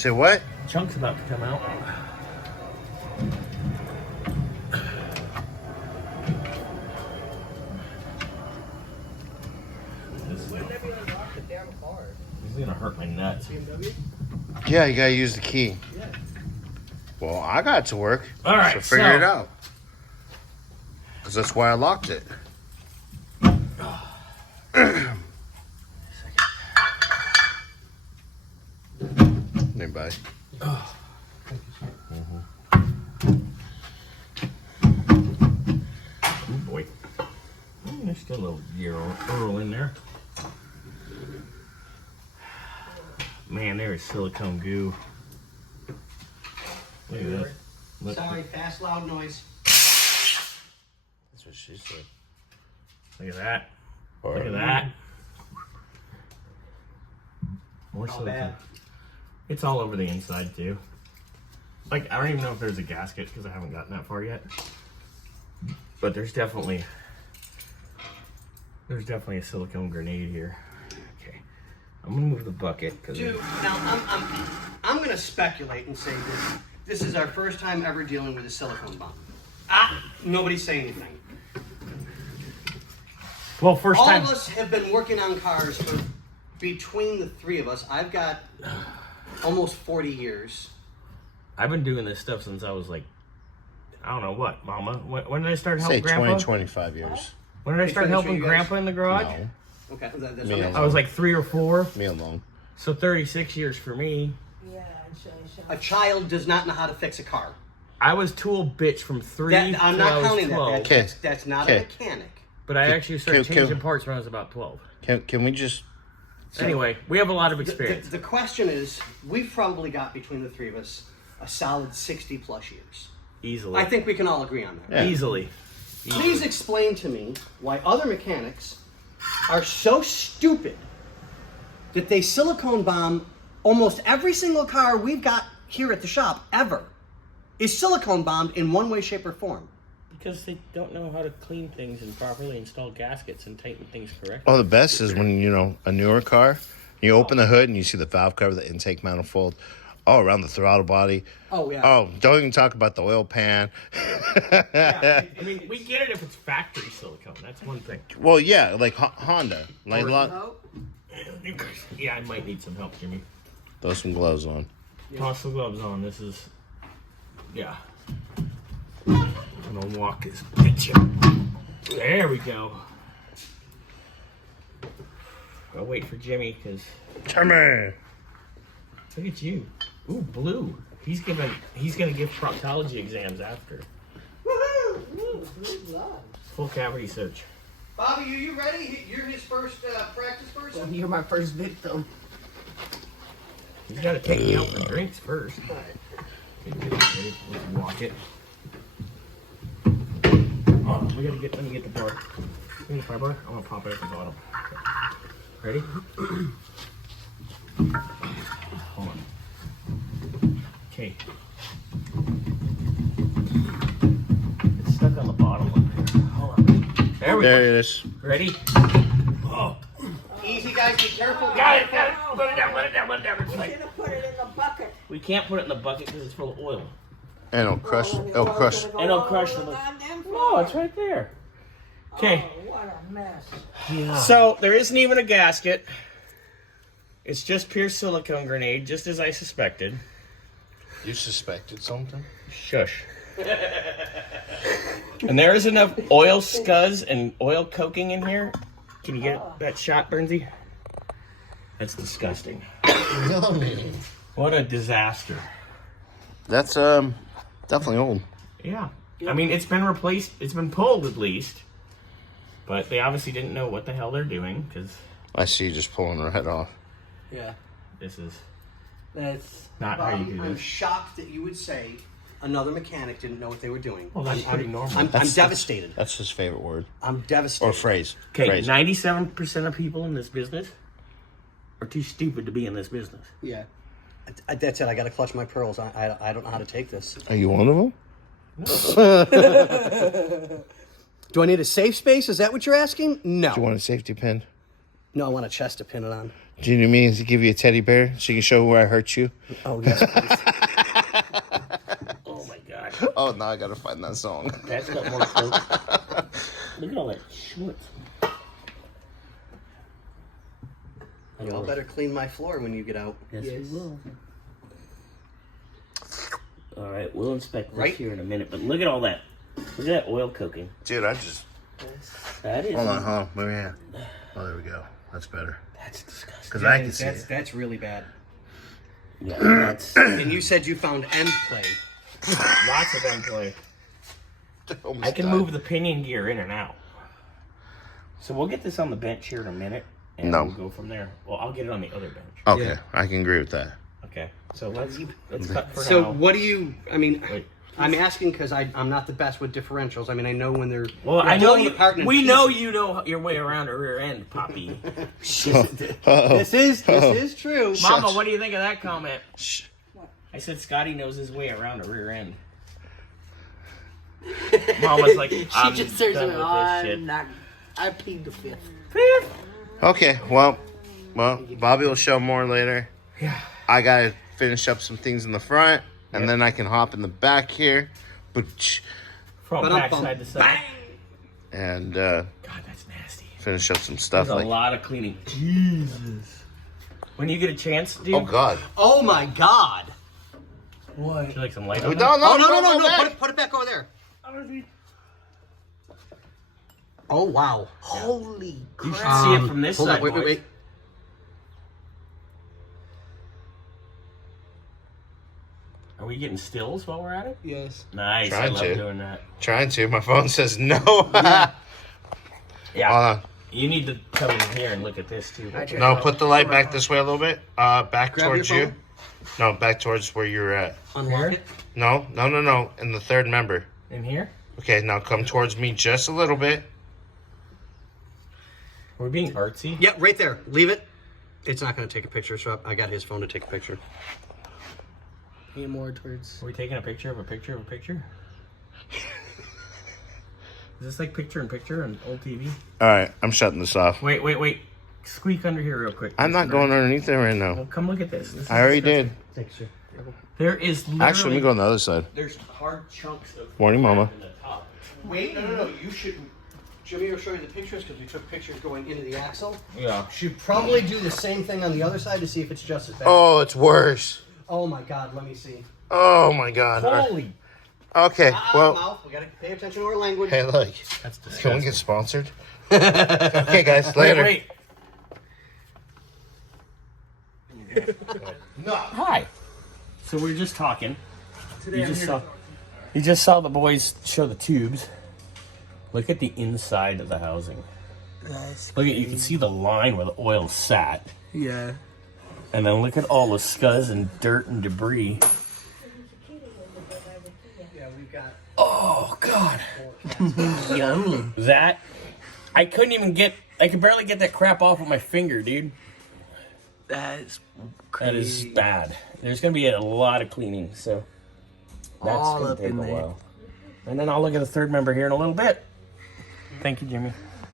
Say what? Chunk's about to come out. This is gonna hurt my nuts. Yeah, you gotta use the key. Yeah. Well, I got it to work. All right, so figure it out. Because that's why I locked it. Anybody? Oh. Oh boy. There's still a little Earl in there. Man, there is silicone goo. Look at that. Look. Sorry, fast, loud noise. That's what she said. Look at that. Look at that. More How silicone. bad? It's all over the inside too. Like, I don't even know if there's a gasket because I haven't gotten that far yet. But there's definitely a silicone grenade here. Okay, I'm gonna move the bucket because. Dude, now I'm gonna speculate and say this is our first time ever dealing with a silicone bomb. Nobody's saying anything. Well, first time. All of us have been working on cars for between the three of us. I've got almost 40 years. I've been doing this stuff since I was like, I don't know what, Mama. When did I start helping Say Grandpa? 25 years. When did I start helping Grandpa in the garage? No. Okay, that's Me okay. alone. I was like 3 or 4. Me alone. So 36 years for me. Yeah, A child does not know how to fix a car. I was tool bitch from 3 I'm till I not was counting 12. that. Okay. That's not Okay. a mechanic. But I actually started Can- changing parts when I was about 12. Can we just... Anyway, we have a lot of The, experience. the question is, we've probably got between the three of us a solid 60 plus years. Easily. I think we can all agree on that. Yeah. Easily. Please explain to me why other mechanics are so stupid that they silicone bomb almost every single car we've got here at the shop ever is silicone bombed in one way, shape, or form. Because they don't know how to clean things and properly install gaskets and tighten things correctly. Oh, the best is when, a newer car, you open the hood and you see the valve cover, the intake manifold, around the throttle body. Oh, yeah. Oh, don't even talk about the oil pan. Yeah, I mean, we get it if it's factory silicone. That's one thing. Well, yeah, like Honda. Like a lot. Oh, Yeah, I might need some help, Jimmy. Throw some gloves on. Toss the gloves on. This is, yeah. I'm gonna walk this bitch up. There we go. I'll wait for Jimmy because Timmy! look at you. Ooh, blue. He's gonna give proctology exams after. Full cavity search. Bobby, are you ready? You're his first practice person? You're my first victim. He's got to take me out for drinks first. Let's walk it. Oh, let me get the bar. Give me the fire bar. I'm gonna pop it at the bottom. Ready? Hold on. Okay. It's stuck on the bottom up here. Hold on. There we There go. it is. Ready? Oh. Easy, guys. Be careful. Got it. Put it down. It's You like, should have put it in the bucket. we can't put it in the bucket because it's full of oil. And it'll crush. It'll crush. And it'll crush the. No, it's right there. Okay. Oh, what a mess. So there isn't even a gasket. It's just pure silicone grenade, just as I suspected. You suspected something? Shush. And there is enough oil scuzz and oil coking in here. Can you get that shot, Bernsey? That's disgusting. What a disaster. That's definitely old. Yeah. I mean, it's been replaced. It's been pulled at least. But they obviously didn't know what the hell they're doing because I see you just pulling her head off. Yeah. this is That's not how you Bobby, do I'm this. shocked that you would say another mechanic didn't know what they were doing. Well, that's pretty normal. I'm That's- devastated. That's his favorite word. I'm devastated. Or phrase. Okay, Phrase. 97% of people in this business are too stupid to be in this business. Yeah. That's it. I got to clutch my pearls. I don't know how to take this. Are you one of them? Do I need a safe space? Is that what you're asking? No. Do you want a safety pin? No, I want a chest to pin it on. Do you need me to give you a teddy bear so you can show where I hurt you? Oh, yes, please. Oh my god. Oh, now I gotta find that song. That's got more coat. Look at all that schmutz. Y'all better clean my floor when you get out. Yes, we will. All right, we'll inspect this Right here in a minute. But look at all that. Look at that oil cooking. Dude, I just... That is. Hold on. Where we at? Oh, there we go. That's better. That's disgusting. Because I can see it. That's really bad. Yeah, that's And you said you found endplay. lots of endplay. Almost I can died. move the pinion gear in and out. So we'll get this on the bench here in a minute, and No. we'll go from there. Well, I'll get it on the other bench. Okay, Yeah. I can agree with that. Okay. So let's cut for So now. what do you? I mean, Wait. I'm asking because I'm not the best with differentials. I mean, I know when they're Well, they're I know pulling you. apart in We know pieces. you know your way around a rear end, Poppy. This is true. Mama, what do you think of that comment? Shh. I said Scotty knows his way around a rear end. Mama's like, I'm She just says, done with this shit. I plead the fifth. Okay, well, Bobby will show more later. Yeah. I gotta finish up some things in the front, and then I can hop in the back here. From back side to side. And God, that's nasty. finish up some stuff. There's a Like, lot of cleaning. Jesus. When you get a chance, dude. oh God! Oh my God! Would you like some light No, on no, that? No! Put it back over there. Oh wow! Holy You crap. should see it from this Hold side. on, wait. boys. Are we getting stills while we're at it? Yes. Nice. I Trying love to. doing that. Trying to. My phone says no. Yeah. Hold on. You need to come in here and look at this too. No, put the light back this way a little bit. Back Grab towards your you. phone. No, back towards where you're at. Unlock it. No. In the third member. In here? Okay, now come towards me just a little bit. We're being artsy. Yeah, right there. Leave it. It's not going to take a picture, so I got his phone to take a picture. Any more towards. Are we taking a picture of a picture of a picture? Is this like picture in picture on old TV? All right, I'm shutting this off. Wait. Squeak under here real quick. I'm not going underneath there right now. Well, come look at this. This is I already did. disgusting. There is literally... Actually, let me go on the other side. There's hard chunks of... Morning, Mama. in the top. Wait, no. You should. Jimmy will show you the pictures because we took pictures going into the axle. Yeah. Should probably do the same thing on the other side to see if it's just as bad. Oh, it's worse. Oh my God, let me see. Oh my God. Holy... Okay, well, Mouth. We gotta pay attention to our language. hey, look. That's Can we disgusting. get sponsored? Okay, guys, later. Wait. No. Hi. So we were just talking. You just saw the boys show the tubes. Look at the inside of the housing. Nice. Look at, you can see the line where the oil sat. Yeah. And then look at all the scuzz and dirt and debris. Yeah, we've got. Oh God. Yummy. That, I could barely get that crap off with my finger, dude. That's That is crazy. bad. There's gonna be a lot of cleaning, so that's All gonna up take in a there. while. And then I'll look at the third member here in a little bit. Thank you, Jimmy.